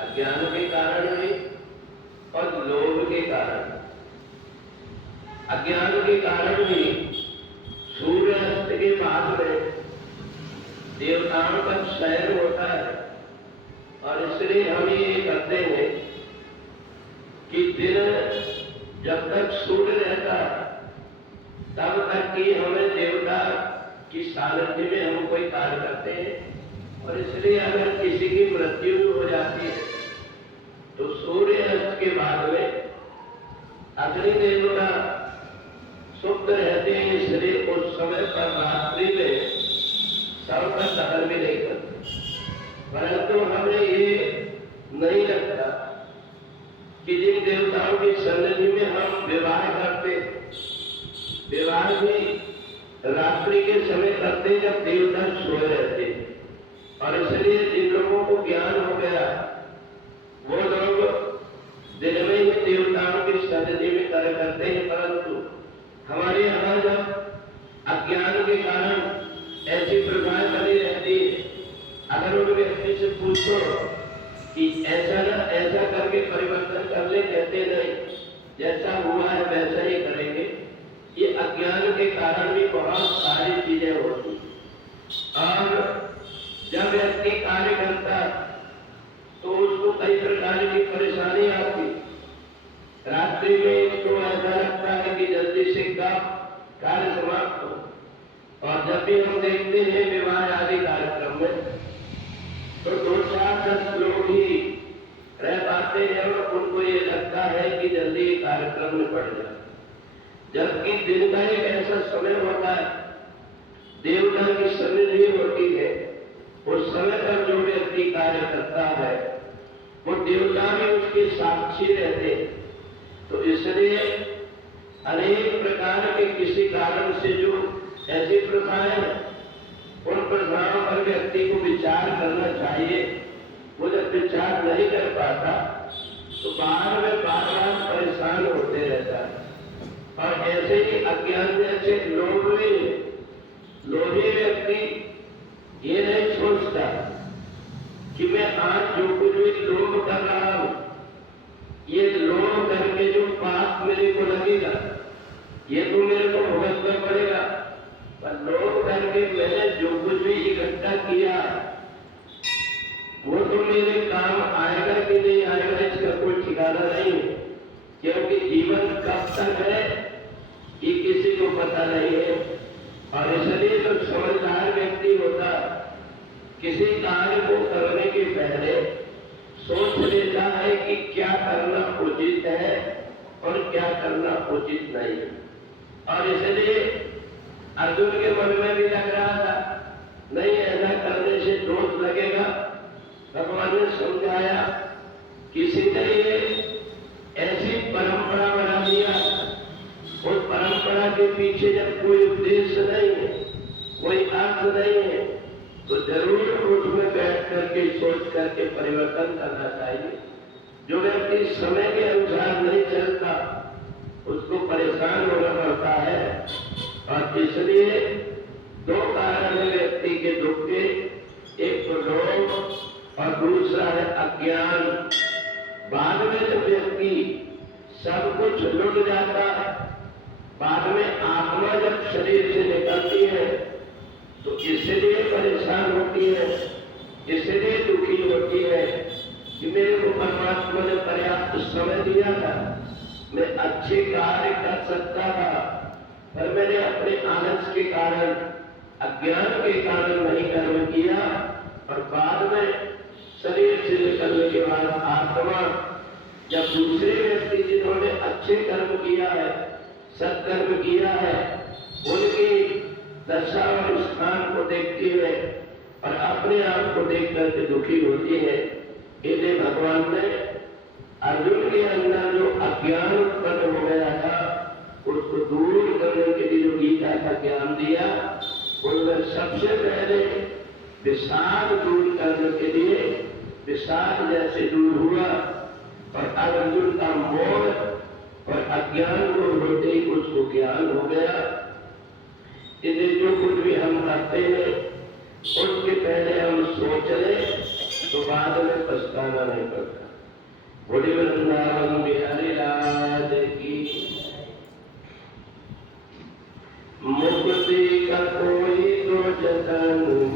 अज्ञान के कारण भी और लोभ के कारण। अज्ञान के कारण भी सूर्यास्त के बाद में देवताओं का शयन होता है, और इसलिए हम ये करते हैं कि दिन जब तक सूर्य रहता तब तक कि हमें देवता की सानिध्य में हम कोई कार्य करते हैं। और इसलिए अगर किसी की मृत्यु हो जाती है तो सूर्य अस्त के बाद में अग्नि देवता शुद्ध रहते हैं, इसलिए उस समय पर रात्रि में सबका दहन भी नहीं करते। परंतु हमें ये नहीं लगता कि जिन देवताओं की सन्निधि में हम विवाह करते, विवाह भी रात्रि के समय करते जब देवता सोए रहते। और इसलिए जिन लोगों को ज्ञान हो गया वो लोग दिन में ही देवताओं की सन्निधि में कार्य करते हैं। परंतु हमारे यहाँ जब अज्ञान के कारण ऐसी प्रथाएं बनी रहती है, अगर उन व्यक्ति से पूछो कि ऐसा ना ऐसा करके परिवर्तन कर ले, कहते नहीं, जैसा हुआ है वैसा ही करेंगे। ये अज्ञान के कारण भी बहुत सारी चीजें होती। और जब व्यक्ति कार्य करता तो उसको कई प्रकार की परेशानी आती। रात्रि में तो ऐसा लगता है कि जल्दी से कार्य समाप्त हो। और जब भी हम देखते हैं विवाह आदि कार्यक्रम में तो 2-4-10 लोग ही रह पाते हैं और उनको ये लगता है कि जल्दी कार्यक्रम में पड़ जाए। जबकि दिन का एक ऐसा समय होता है, देवता की सन्निधि होती है, उस समय पर जो व्यक्ति कार्य करता है वो देवता भी उसके साक्षी रहते। तो इसलिए अनेक प्रकार के किसी कारण से जो ऐसी प्रथाएं हैं, उन प्रथाओं पर व्यक्ति को विचार करना चाहिए। वो जब विचार नहीं कर पाता तो बाहर में बार बार परेशान होते रहता है। और ऐसे ही अज्ञान जैसे लोभी व्यक्ति ये नहीं सोचता कि मैं आज जो कुछ भी लोभ कर रहा हूं, ये लोभ करके जो पाप मेरे को लगेगा ये तो मेरे को भुगतना पड़ेगा। पर लोभ करके मैंने जो कुछ भी इकट्ठा किया वो तो मेरे काम आएगा कि नहीं आएगा इसका कोई ठिकाना नहीं है, क्योंकि जीवन कब तक है ये किसी को पता नहीं है। और इसलिए जो समझदार व्यक्ति होता किसी कार्य को करने के पहले सोच लेता है कि क्या करना उचित है और क्या करना उचित नहीं है। और इसलिए अर्जुन के मन में भी लग रहा था नहीं ऐसा करने से दोष लगेगा। भगवान ने समझाया, किसी ने ये ऐसी परंपरा बना दिया, उस परंपरा के पीछे जब कोई उद्देश्य नहीं है, कोई अर्थ नहीं है, तो जरूर उसमें बैठ करके सोच करके परिवर्तन करना चाहिए। जो व्यक्ति समय के अनुसार नहीं चलता उसको परेशान होना पड़ता है। और इसलिए 2 कारण है व्यक्ति के दुख के, एक तो लोभ और दूसरा है अज्ञान। बाद में जब व्यक्ति सब कुछ लुट जाता है, बाद में आत्मा जब शरीर से निकलती है तो इसलिए परेशान होती है, इसलिए दुखी होती है कि मेरे को परमात्मा ने पर्याप्त समय दिया था, मैं अच्छे कार्य कर सकता था, पर मैंने अपने आलस के कारण, अज्ञान के कारण नहीं कर्म किया। और बाद में शरीर से निकलने के बाद आत्मा जब दूसरे व्यक्ति जिन्होंने अच्छे कर्म किया है, सत्कर्म किया है, उनकी दशा और स्थान को देखती है और अपने आप को देख करके दुखी होती है। इसलिए भगवान ने अर्जुन के अंदर जो अज्ञान उत्पन्न हो गया था उसको दूर करने के लिए जो गीता का ज्ञान दिया, उनमें सबसे पहले विषाद दूर करने के लिए विषाद जैसे दूर हुआ। और अर्जुन का मोह और अज्ञान को होते ही उसको ज्ञान हो गया। इसलिए जो कुछ भी हम करते हैं उसके पहले हम सोच लें तो बाद में पछताना नहीं पड़ता। बोली वृंदावन बिहारी लाल की। मुक्ति का कोई तो जतन